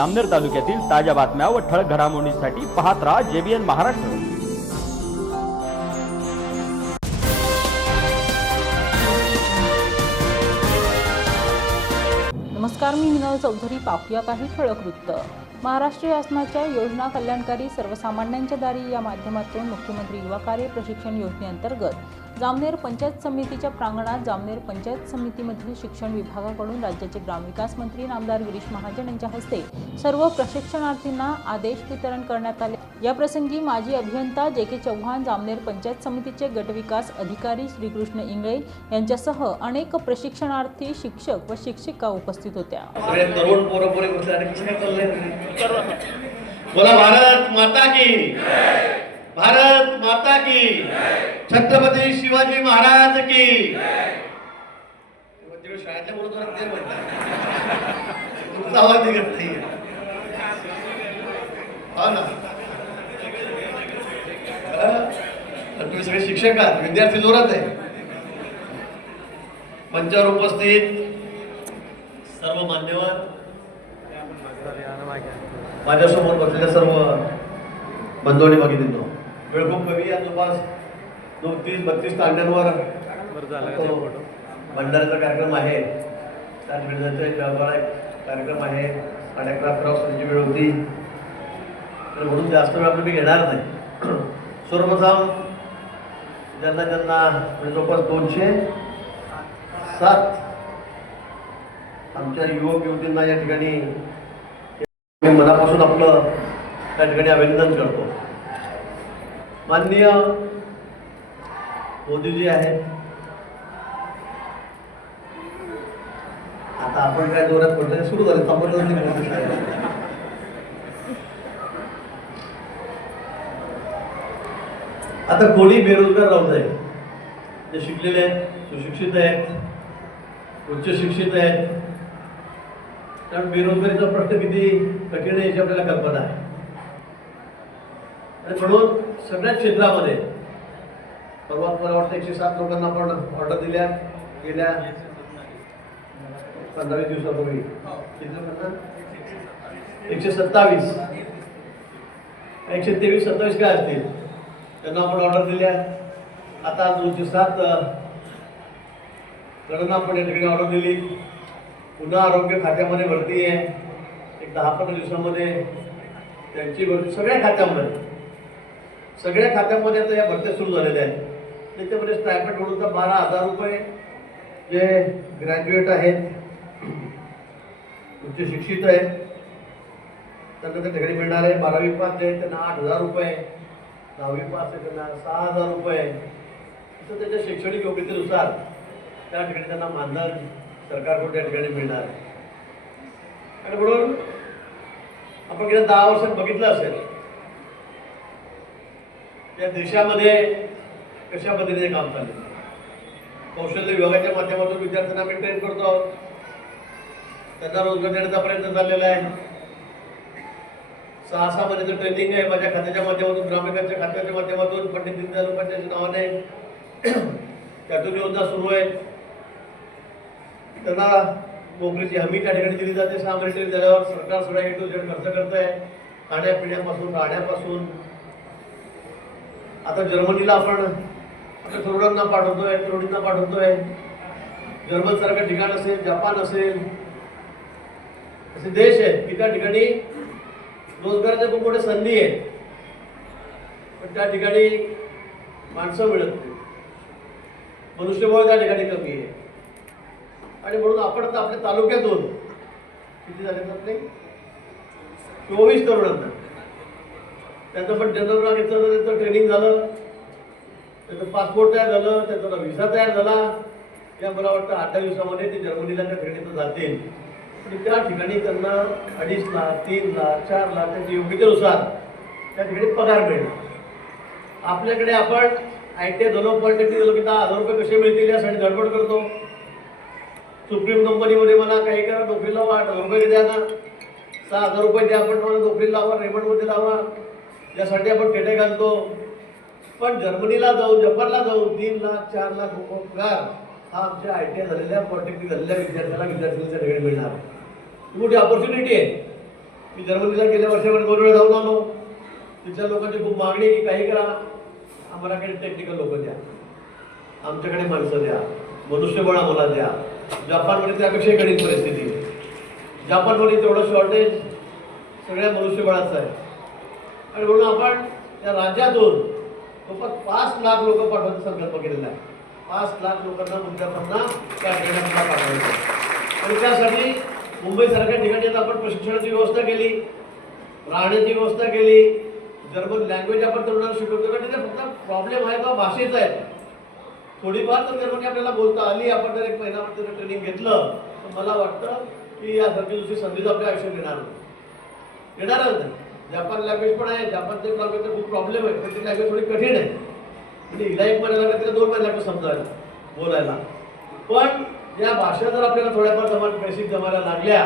अमनेर तालुक्यातील ताज्या बातम्या व ठळक घडामोडींसाठी पाहत राहा जेबीएन महाराष्ट्र. नमस्कार मी मिनल चौधरी. पाहूया काही ठळक वृत्त. महाराष्ट्र शासनाच्या योजना कल्याणकारी सर्वसामान्यांच्या दारी या माध्यमातून मुख्यमंत्री युवा कार्य प्रशिक्षण योजनेअंतर्गत जामनेर पंचायत समितीच्या प्रांगणात जामनेर पंचायत समितीमधील शिक्षण विभागाकडून राज्याचे ग्रामविकास मंत्री नामदार गिरीश महाजन यांच्या हस्ते सर्व प्रशिक्षणार्थींना आदेश वितरण करण्यात आले. याप्रसंगी माजी अभियंता जे के चव्हाण जामनेर पंचायत समितीचे गटविकास अधिकारी श्रीकृष्ण इंगळे यांच्यासह अनेक प्रशिक्षणार्थी शिक्षक व शिक्षिका उपस्थित होत्या. बोला भारत माता की भारत माता की छत्रपती शिवाजी महाराज की शाळेतल्या मुलं ते म्हणतात आवाज निघत नाही हो ना. तुम्ही सगळे शिक्षक आहात विद्यार्थी जोरात आहे. मंचावर उपस्थित सर्व मान्यवर. माझ्यासमोर बसलेल्या सर्व बंधू आणि भगिनींनो वेळ खूप कमी आहे जवळपास दोन तीस बत्तीस तांड्यांवर. तो भंडाऱ्याचा कार्यक्रम आहे. त्यात मिळण्याचा एक कार्यक्रम आहे. साडे अकरा वाजताची वेळ होती. तर म्हणून जास्त वेळ आपलं मी घेणार नाही. सर्वप्रथम ज्यांना ज्यांना म्हणजे जवळपास दोनशे सात आमच्या युवक युवतींना या ठिकाणी मी मनापासून आपलं त्या ठिकाणी अभिनंदन करतो. माननीय मोदीजी आहेत. आता आपण काय जोरात पडतो सुरू झालं थांबवलं आता कोणी बेरोजगार राहू आहे जे शिकलेले आहेत सुशिक्षित आहेत उच्च शिक्षित आहेत. कारण बेरोजगारीचा प्रश्न किती कठीण आहे याची आपल्याला कल्पना आहे. आणि म्हणून सगळ्या क्षेत्रामध्ये. परवा मला वाटतं एकशे सात लोकांना आपण ऑर्डर दिल्या गेल्या. पंधरावीस दिवसापूर्वी. एकशे सत्तावीस. एकशे तेवीस सत्तावीस काय असतील? त्यांना आपण ऑर्डर दिल्या. आता दोनशे सात जणांना आपण या ठिकाणी ऑर्डर दिली. पुन्हा आरोग्य खात्यामध्ये भरती आहे. एक दहा पंधरा दिवसामध्ये त्यांची भरती सगळ्या खात्यामध्ये. सगळ्या खात्यामध्ये आता या भरत्या सुरू झालेल्या आहेत. त्याच्यामध्ये स्टायपेंट म्हणून तर बारा हजार रुपये जे ग्रॅज्युएट आहेत उच्च शिक्षित आहेत त्यांना त्या ठिकाणी मिळणार आहे. बारावी पास जे आहेत त्यांना आठ हजार रुपये. दहावी पास आहे त्यांना सहा हजार रुपये. तर त्याच्या शैक्षणिक योग्यतेनुसार त्या ठिकाणी त्यांना मानधन सरकारकडून त्या ठिकाणी मिळणार आहे. आणि म्हणून आपण गेल्या दहा वर्षात बघितलं असेल या देशामध्ये कशा पद्धतीने काम चालले कौशल्य विभागाच्या माध्यमातून विद्यार्थ्यांना आम्ही ट्रेन करतो आहोत. त्यांना रोजगार देण्याचा प्रयत्न चाललेला आहे. सहा सहा महिन्याचं ट्रेनिंग आहे. माझ्या खात्याच्या माध्यमातून ग्रामविकासच्या खात्याच्या माध्यमातून पंडित दीनदयाल उपाध्यायच्या नावाने त्यातून योजना सुरू आहे. त्यांना नोकरीची हमी त्या ठिकाणी दिली जाते. सहा महिने झाल्यावर सरकार सगळ्या ए टू झेड खर्च करत आहे खाण्यापिण्यापासून राहण्यापासून आता जर्मनीला आपण आपल्या तरुणांना पाठवतोय तरुणींना पाठवतोय. जर्मन सारखं ठिकाण असेल जपान असेल असे देश आहेत की त्या ठिकाणी रोजगाराच्या खूप मोठ्या संधी आहेत. पण त्या ठिकाणी माणसं मिळत नाही मनुष्यबळ त्या ठिकाणी कमी आहे. आणि म्हणून आपण आता आपल्या तालुक्यातून किती झाले आपले? चोवीस तरुणांना. त्यांचं पण जनरल नॉलेजचं त्यांचं ट्रेनिंग झालं. त्याचं पासपोर्ट तयार झालं त्याचा व्हिसा तयार झाला. या मला वाटतं आठ दहा दिवसामध्ये ते जर्मनीला त्या ट्रेनिंग जातील. आणि त्या ठिकाणी त्यांना अडीच लाख तीन लाख चार लाख त्यांच्या योग्यतेनुसार त्या ठिकाणी पगार मिळणार. आपल्याकडे आपण आय टी आय झालो पॉलिटेक्निक झालो की दहा हजार रुपये कसे मिळतील यासाठी धडपड करतो. सुप्रीम कंपनीमध्ये मला काही करा नोकरीला लावा आठ हजार रुपये द्या ना. सहा हजार रुपये द्या आपण मला नोकरीला लावा रेमंडमध्ये लावा. यासाठी आपण खेटे घालतो. पण जर्मनीला जाऊ जपानला जाऊ तीन लाख चार लाख रुपये पगार हा आमच्या आय टी आय झालेल्या पॉलिटेक्निक झालेल्या विद्यार्थ्याला विद्यार्थ्यांच्या ठिकाणी मिळणार. ही मोठी ऑपॉर्च्युनिटी आहे. मी जर्मनीला गेल्या वर्षामध्ये दोन वेळा जाऊन आलो. तिथल्या लोकांची खूप मागणी आहे की काही करा. आम्हालाकडे टेक्निकल लोक द्या. आमच्याकडे माणसं द्या. मनुष्यबळ आम्हाला द्या. जपानमध्ये त्यापेक्षा कठीण परिस्थिती आहे. जपानमध्ये तेवढं शॉर्टेज सगळ्या मनुष्यबळाचं आहे. आणि म्हणून आपण या राज्यातून जवळपास पाच लाख लोक पाठवायचा संकल्प केलेला आहे. पाच लाख लोकांना मुद्द्यापासून त्या ठिकाणी पाठवायचं आणि त्यासाठी मुंबईसारख्या ठिकाणी आपण प्रशिक्षणाची व्यवस्था केली राहण्याची व्यवस्था केली. जर्मन लँग्वेज आपण तरुणांना शिकवतो का तिथे फक्त प्रॉब्लेम आहे का? भाषेचा आहे. थोडीफार तर जर्मनी आपल्याला बोलता आली आपण जर एक महिनाभर जर ट्रेनिंग घेतलं तर मला वाटतं की यासारखी दुसरी संधीच आपल्या आयुष्यात येणार नाही. येणारच नाही. जपान लँग्वेज पण आहे. जपानचे लँग्वेजचा खूप प्रॉब्लेम आहे. पण ती लँग्वेज थोडी कठीण आहे. म्हणजे हिला एक महिना लागला तिला दोन महिने लागतो समजायला बोलायला. पण या भाषा जर आपल्याला थोड्याफार जमा बेसिक जमायला लागल्या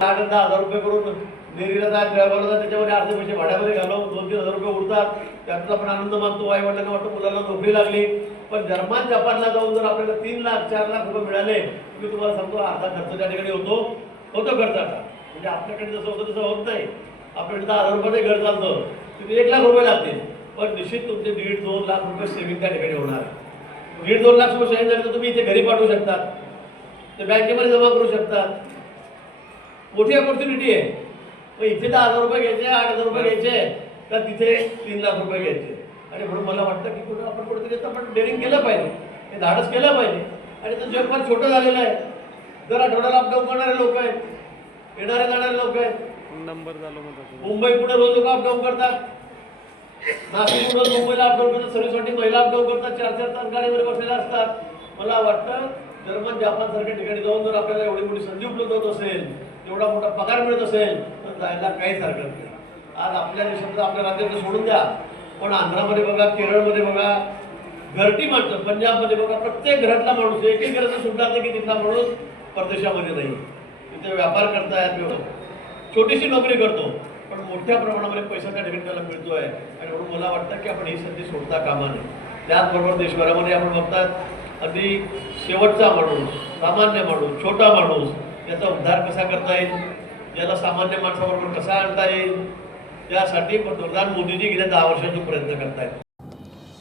दहा दहा हजार रुपये करून नेरीला जा ड्रायव्हरला जा त्याच्यामध्ये अर्धे पैसे भाड्यामध्ये घालव दोन तीन हजार रुपये उरतात त्याचा आपण आनंद मानतो. आई वडिलांना वाटतं मुलांना नोकरी लागली. पण जर्मन जपानला जाऊन जर आपल्याला तीन लाख चार लाख रुपये मिळाले मी तुम्हाला सांगतो अर्धा खर्च त्या ठिकाणी होतो. होतो खर्च आता. म्हणजे आपल्याकडे जसं होतं तसं होत नाही. आपल्याकडे दहा हजार रुपये घर चालतं. तिथे एक लाख रुपये लागतील. पण निश्चित तुमचे दीड दोन लाख रुपये सेव्हिंग त्या ठिकाणी होणार. आहे. दीड दोन लाख रुपये सेव्हिंग झाले तर तुम्ही इथे घरी पाठवू शकता. ते बँकेमध्ये जमा करू शकतात मोठी ऑपॉर्च्युनिटी आहे. मग इथे दहा हजार रुपये घ्यायचे आठ हजार रुपये घ्यायचे तर तिथे तीन लाख रुपये घ्यायचे. आणि म्हणून मला वाटतं की कुठं आपण कुठेतरी आपण डेअरिंग केलं पाहिजे. हे धाडस केलं पाहिजे. आणि तर जगभर छोटं झालेलं आहे. दर आठवड्याला अपडाऊन करणारे लोक आहेत. येणारे जाणारे लोक आहेत. नंबर झालो म्हणतात मुंबई पुढे रोज लोक अपडाऊन करतात. नाशिक पुढे मुंबईला अपडाऊन करतात. सर्व्हिससाठी महिला अपडाऊन करतात. चार चार तास गाडीमध्ये बसलेल्या असतात. मला वाटतं जर्मन जापान सारख्या ठिकाणी जाऊन जर आपल्याला एवढी मोठी संधी उपलब्ध होत असेल एवढा मोठा पगार मिळत असेल तर जायला काहीच हरकत नाही. आज आपल्या देशात आपल्या राज्यात सोडून द्या. पण आंध्रामध्ये बघा केरळमध्ये बघा घरटी माणसं पंजाबमध्ये बघा प्रत्येक घरातला माणूस एक एक घराचा सुटला नाही की तिथला माणूस परदेशामध्ये नाही. तिथे व्यापार करतायत व्यवस्थित छोटीशी नोकरी करतो पण मोठ्या प्रमाणामध्ये पैसा त्या ठिकाणी त्याला आहे आणि म्हणून मला वाटतं की आपण ही संधी सोडता कामा नये. त्याचबरोबर देशभरामध्ये आपण बघतात अगदी शेवटचा माणूस सामान्य माणूस छोटा माणूस याचा उद्धार कसा करता येईल? याला सामान्य माणसाबरोबर कसा आणता येईल? त्यासाठी पंतप्रधान मोदीजी गेल्या दहा वर्षातून प्रयत्न करतायत.